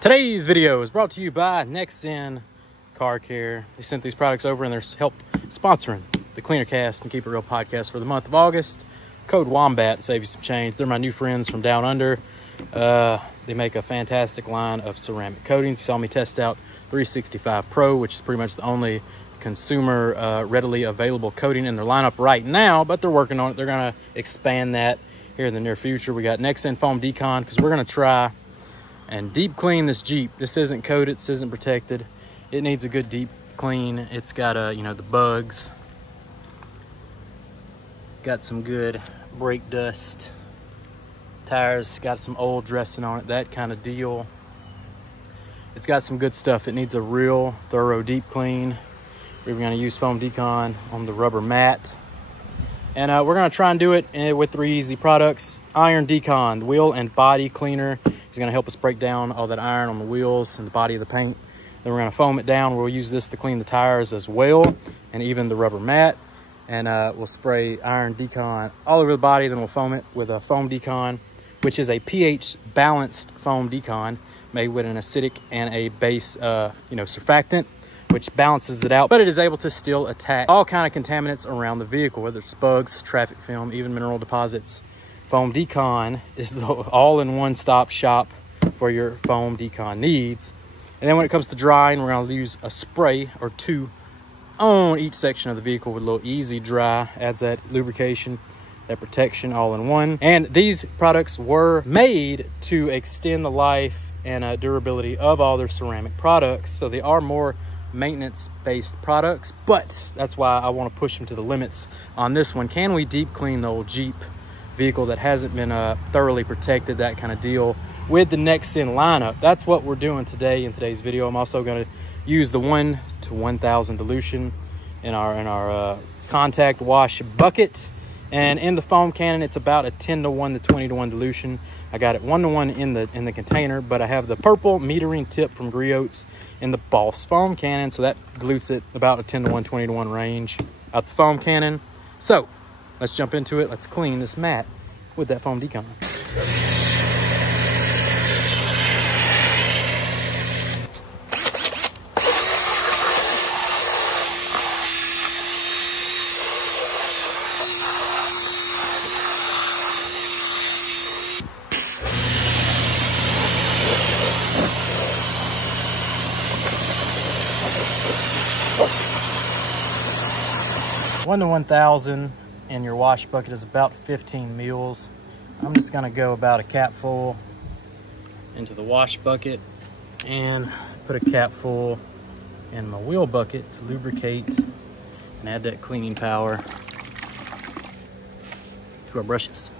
Today's video is brought to you by Nexen Car Care. They sent these products over and they're help sponsoring the Cleaner Cast and Keep It Real podcast for the month of August. Code WOMBAT to save you some change. They're my new friends from down under. They make a fantastic line of ceramic coatings. You saw me test out 365 Pro, which is pretty much the only consumer readily available coating in their lineup right now, but they're working on it. They're going to expand that here in the near future. We got Nexen Foam Decon because we're going to try and deep clean this Jeep. This isn't coated, this isn't protected. It needs a good deep clean. It's got the bugs. Got some good brake dust. Tires got some old dressing on it, that kind of deal. It's got some good stuff. It needs a real thorough deep clean. We're going to use Foam Decon on the rubber mat. And we're going to try and do it with 3 easy products. Iron Decon, the wheel and body cleaner. It's going to help us break down all that iron on the wheels and the body of the paint. Then we're going to foam it down. We'll use this to clean the tires as well, and even the rubber mat. And we'll spray Iron Decon all over the body. Then we'll foam it with a Foam Decon, which is a pH balanced foam decon made with an acidic and a base, surfactant, which balances it out, but it is able to still attack all kind of contaminants around the vehicle, whether it's bugs, traffic film, even mineral deposits. Foam Decon is the all-in-one stop shop for your foam decon needs. And then when it comes to drying, we're going to use a spray or 2 on each section of the vehicle with a little easy dry. Adds that lubrication, that protection all in one. And these products were made to extend the life and durability of all their ceramic products. So they are more maintenance-based products, but that's why I want to push them to the limits on this one. Can we deep clean the old Jeep vehicle that hasn't been thoroughly protected, that kind of deal, with the Nexen lineup? That's what we're doing today in today's video. I'm also going to use the 1 to 1,000 dilution in our contact wash bucket, and in the foam cannon it's about a 10 to 1 to 20 to 1 dilution. I got it 1 to 1 in the container, but I have the purple metering tip from Griots in the Boss foam cannon, so that dilutes it about a 10 to 1, 20 to 1 range out the foam cannon. So let's jump into it. Let's clean this mat with that Foam Decon. 1 to 1,000 in your wash bucket is about 15 mils. I'm just going to go about a cap full into the wash bucket and put a cap full in my wheel bucket to lubricate and add that cleaning power to our brushes.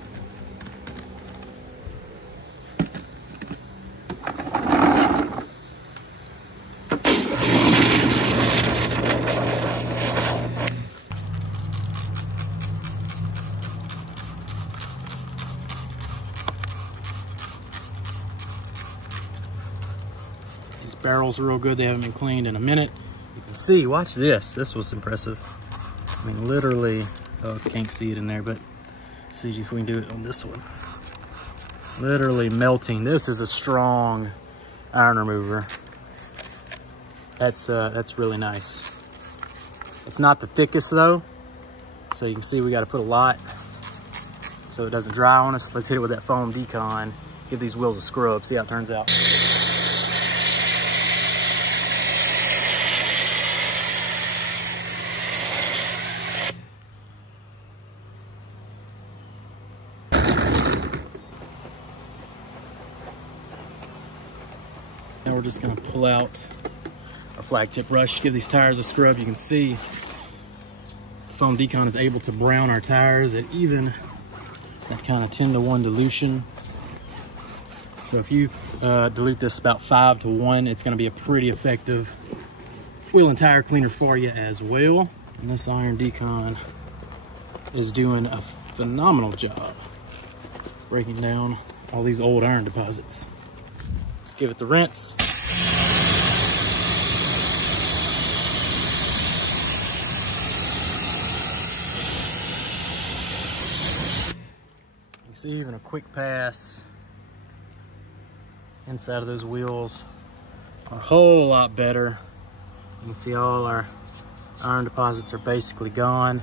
Barrels are real good. They haven't been cleaned in a minute. You can see, watch this. This was impressive. I mean, literally, oh, I can't see it in there, but see if we can do it on this one. Literally melting. This is a strong iron remover. That's really nice. It's not the thickest though, so you can see we got to put a lot so it doesn't dry on us. Let's hit it with that Foam Decon. Give these wheels a scrub. See how it turns out. Now we're just going to pull out our flag tip brush, give these tires a scrub. You can see Foam Decon is able to brown our tires at even that kind of 10 to 1 dilution. So if you dilute this about 5 to 1, it's going to be a pretty effective wheel and tire cleaner for you as well. And this Iron Decon is doing a phenomenal job breaking down all these old iron deposits. Let's give it the rinse. You see, even a quick pass Inside of those wheels are a whole lot better. You can see all our iron deposits are basically gone.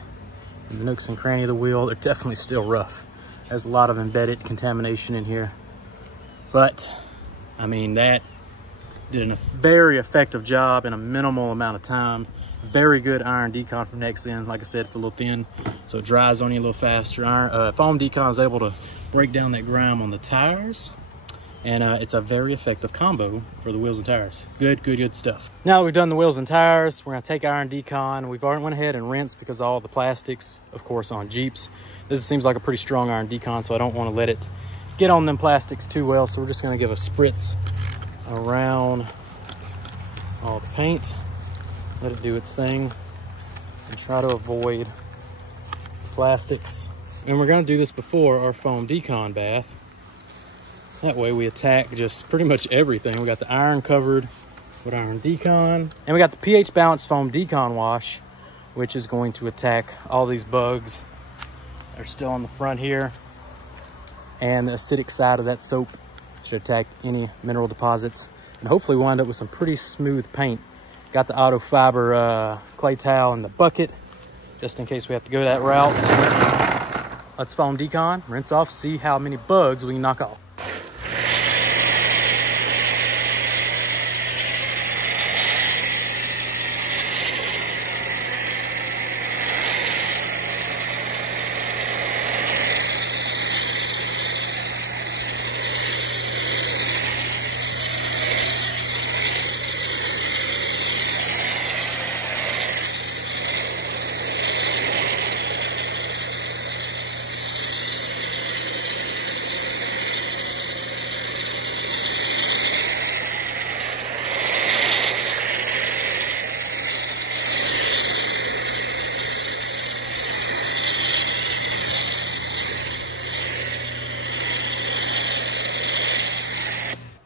And the nooks and cranny of the wheel, they're definitely still rough. There's a lot of embedded contamination in here. But, I mean, that did a very effective job in a minimal amount of time. Very good iron decon from Nexen. Like I said, it's a little thin, so it dries on you a little faster. Foam decon is able to break down that grime on the tires. And it's a very effective combo for the wheels and tires. Good stuff. Now we've done the wheels and tires, we're gonna take iron decon. We've already went ahead and rinsed because of all the plastics, of course, on Jeeps. This seems like a pretty strong iron decon, so I don't wanna let it get on them plastics too well. So we're just gonna give a spritz around all the paint, let it do its thing, and try to avoid plastics. And we're gonna do this before our foam decon bath. That way we attack just pretty much everything. We got the iron covered with iron decon. And we got the pH balanced foam decon wash, which is going to attack all these bugs that are still on the front here. And the acidic side of that soap should attack any mineral deposits. And hopefully we'll end up with some pretty smooth paint. Got the auto fiber clay towel in the bucket, just in case we have to go that route. Let's foam decon, rinse off, see how many bugs we can knock off.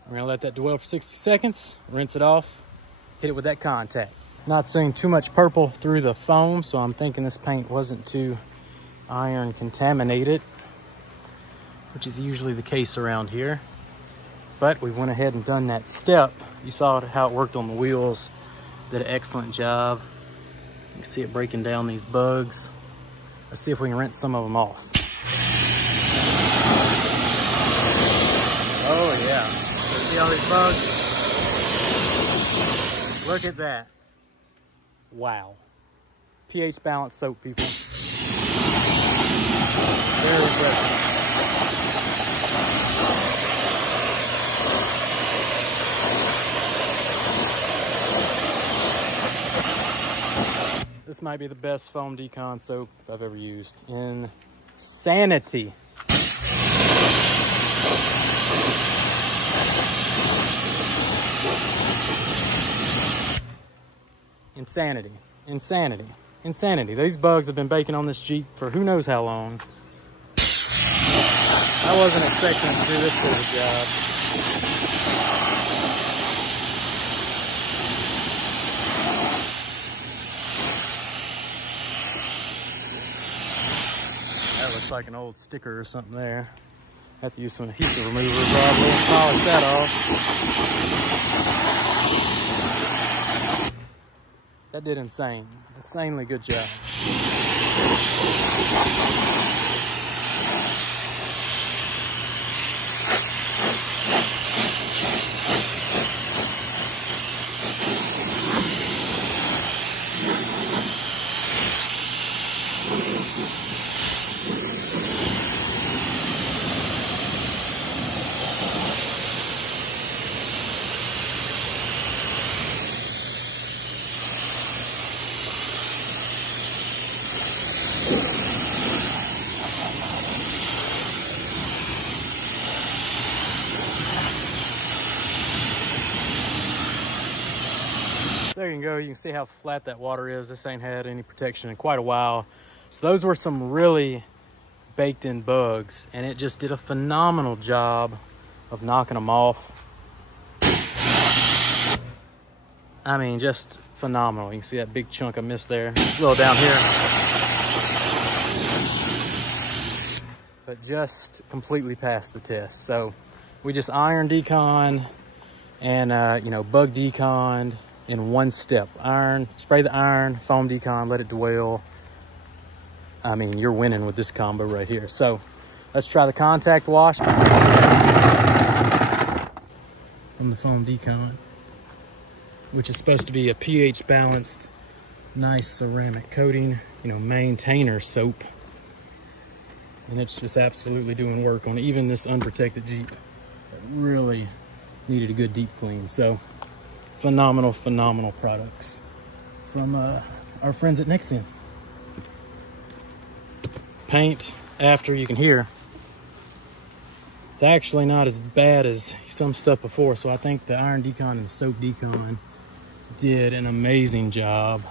We're gonna let that dwell for 60 seconds, rinse it off, hit it with that contact. Not seeing too much purple through the foam, so I'm thinking this paint wasn't too iron contaminated, which is usually the case around here. But we went ahead and done that step. You saw how it worked on the wheels. Did an excellent job. You can see it breaking down these bugs. Let's see if we can rinse some of them off. Oh yeah. See all these bugs? Look at that. Wow. pH balanced soap, people. Very impressive. This might be the best foam decon soap I've ever used. Insanity. Insanity, insanity, insanity. These bugs have been baking on this Jeep for who knows how long. I wasn't expecting to do this sort of job. That looks like an old sticker or something there. Have to use some adhesive remover probably and polish that off. That did insanely good job. There you can go. You can see how flat that water is. This ain't had any protection in quite a while. So those were some really baked in bugs, and it just did a phenomenal job of knocking them off. I mean, just phenomenal. You can see that big chunk I missed there. A little down here. But just completely passed the test. So we just iron decon and you know, bug deconned in one step. Iron, spray the iron, foam decon, let it dwell. I mean, you're winning with this combo right here. So let's try the contact wash from the foam decon, which is supposed to be a pH balanced, nice ceramic coating, you know, maintainer soap. And it's just absolutely doing work on even this unprotected Jeep that really needed a good deep clean. So phenomenal, phenomenal products from our friends at Nexen. Paint after, you can hear it's actually not as bad as some stuff before. So I think the iron decon and the soap decon did an amazing job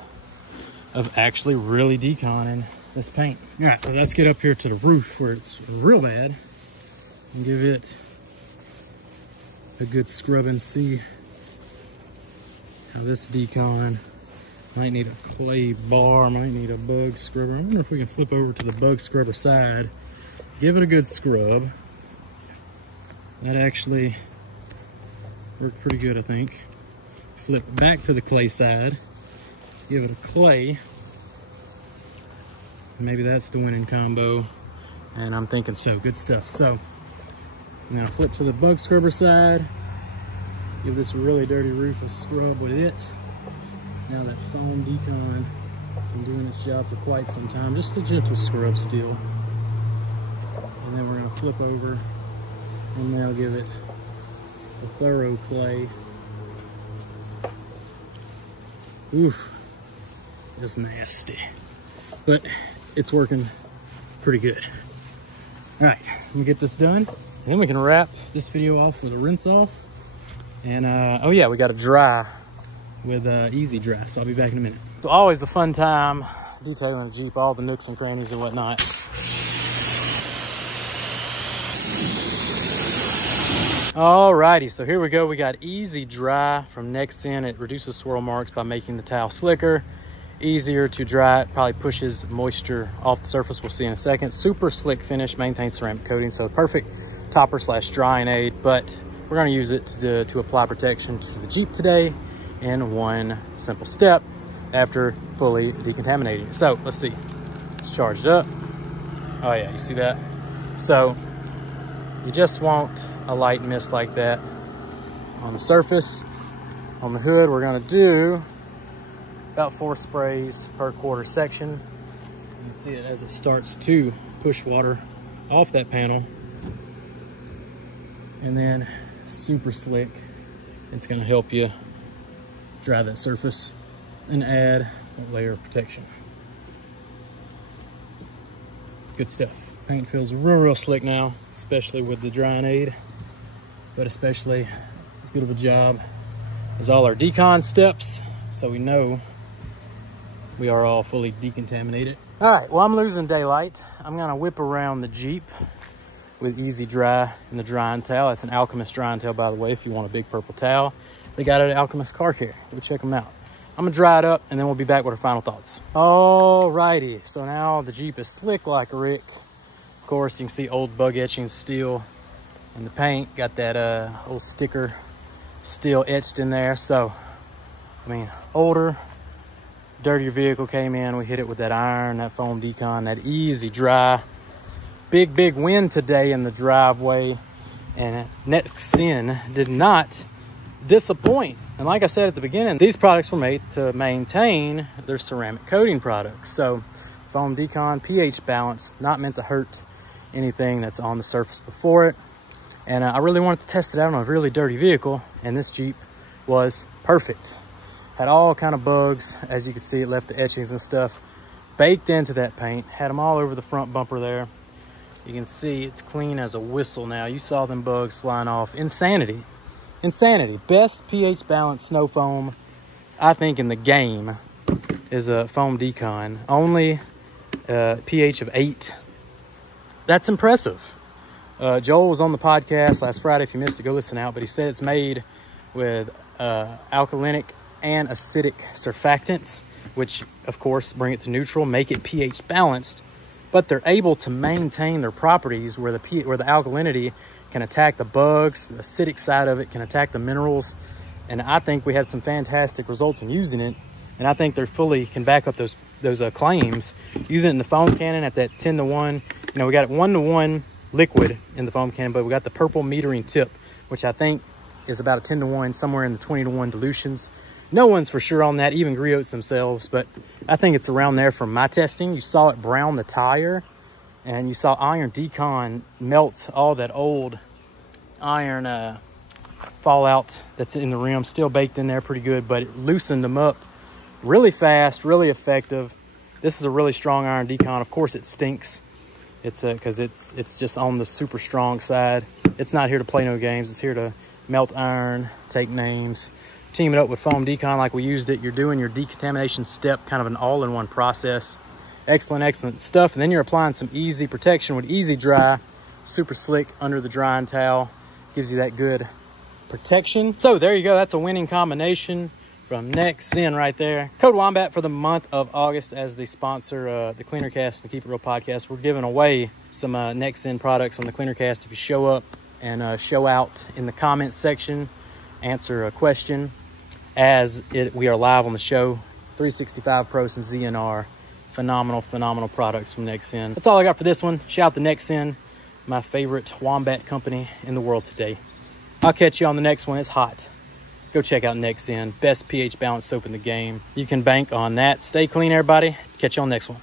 of actually really deconning this paint. All right, so let's get up here to the roof where it's real bad and give it a good scrub and see how this decon might need a clay bar, might need a bug scrubber. I wonder if we can flip over to the bug scrubber side, give it a good scrub. That actually worked pretty good, I think. Flip back to the clay side, give it a clay. Maybe that's the winning combo, and I'm thinking so. Good stuff. So I'm gonna flip to the bug scrubber side, give this really dirty roof a scrub with it. Now that foam decon has been doing its job for quite some time, just a gentle scrub still. And then we're gonna flip over and now give it a thorough clay. Oof, it's nasty, but it's working pretty good. All right, let me get this done, and then we can wrap this video off with a rinse off. And oh yeah, we got to dry with Easy Dry, so I'll be back in a minute. It's always a fun time detailing a Jeep, all the nooks and crannies and whatnot. Alrighty, so here we go. We got Easy Dry from Nexen. It reduces swirl marks by making the towel slicker, easier to dry. It probably pushes moisture off the surface. We'll see in a second. Super slick finish, maintains ceramic coating, so perfect topper / drying aid. But we're going to use it to apply protection to the Jeep today in one simple step after fully decontaminating. So let's see. Let's charge it up. Oh yeah, you see that? So you just want a light mist like that on the surface. On the hood, we're going to do about 4 sprays per quarter section. You can see it as it starts to push water off that panel. And then super slick, it's going to help you dry that surface and add a layer of protection. Good stuff. Paint feels real slick now, especially with the drying aid, but especially as good of a job as all our decon steps, so we know we are all fully decontaminated. All right, well, I'm losing daylight. I'm gonna whip around the Jeep with Easy Dry and the drying towel. That's an Alchemist drying towel, by the way, if you want a big purple towel. They got it at Alchemist Car Care. Go check them out. I'm gonna dry it up, and then we'll be back with our final thoughts. All righty, so now the Jeep is slick like Rick. Of course, you can see old bug etching still in the paint. Got that old sticker still etched in there. So, I mean, older, dirtier vehicle came in. We hit it with that iron, that foam decon, that Easy Dry. Big win today in the driveway. And Nexen did not disappoint. And like I said at the beginning, these products were made to maintain their ceramic coating products. So foam decon, pH balance, not meant to hurt anything that's on the surface before it. And I really wanted to test it out on a really dirty vehicle, and this Jeep was perfect. Had all kind of bugs. As you can see, it left the etchings and stuff baked into that paint. Had them all over the front bumper there. You can see it's clean as a whistle now. You saw them bugs flying off. Insanity. Insanity. Best pH balanced snow foam, I think, in the game is a foam decon. Only pH of 8. That's impressive. Joel was on the podcast last Friday. If you missed it, go listen out. But he said it's made with alkalinic and acidic surfactants, which, of course, bring it to neutral, make it pH balanced. But they're able to maintain their properties where the alkalinity can attack the bugs. The acidic side of it can attack the minerals. And I think we had some fantastic results in using it. And I think they're fully can back up those claims. Using it in the foam cannon at that 10-to-1. You know, we got it 1-to-1 liquid in the foam cannon, but we got the purple metering tip, which I think is about a 10-to-1, somewhere in the 20-to-1 dilutions. No one's for sure on that, even griots themselves, but I think it's around there from my testing. You saw it brown the tire, and you saw iron decon melt all that old iron fallout that's in the rim, still baked in there pretty good, but it loosened them up really fast, really effective. This is a really strong iron decon. Of course, it stinks. It's because it's just on the super strong side. It's not here to play no games. It's here to melt iron, take names. Team it up with foam decon like we used it. You're doing your decontamination step, kind of an all-in-one process. Excellent, excellent stuff. And then you're applying some easy protection with Easy Dry, super slick under the drying towel. Gives you that good protection. So there you go. That's a winning combination from Nexen right there. Code Wombat for the month of August as the sponsor, the CleanerCast and Keep It Real podcast. We're giving away some Nexen products on the CleanerCast if you show up and show out in the comments section, answer a question we are live on the show. 365 Pro, some ZNR. Phenomenal, phenomenal products from Nexen. That's all I got for this one. Shout out to Nexen, my favorite wombat company in the world today. I'll catch you on the next one. It's hot. Go check out Nexen. Best pH balanced soap in the game. You can bank on that. Stay clean, everybody. Catch you on the next one.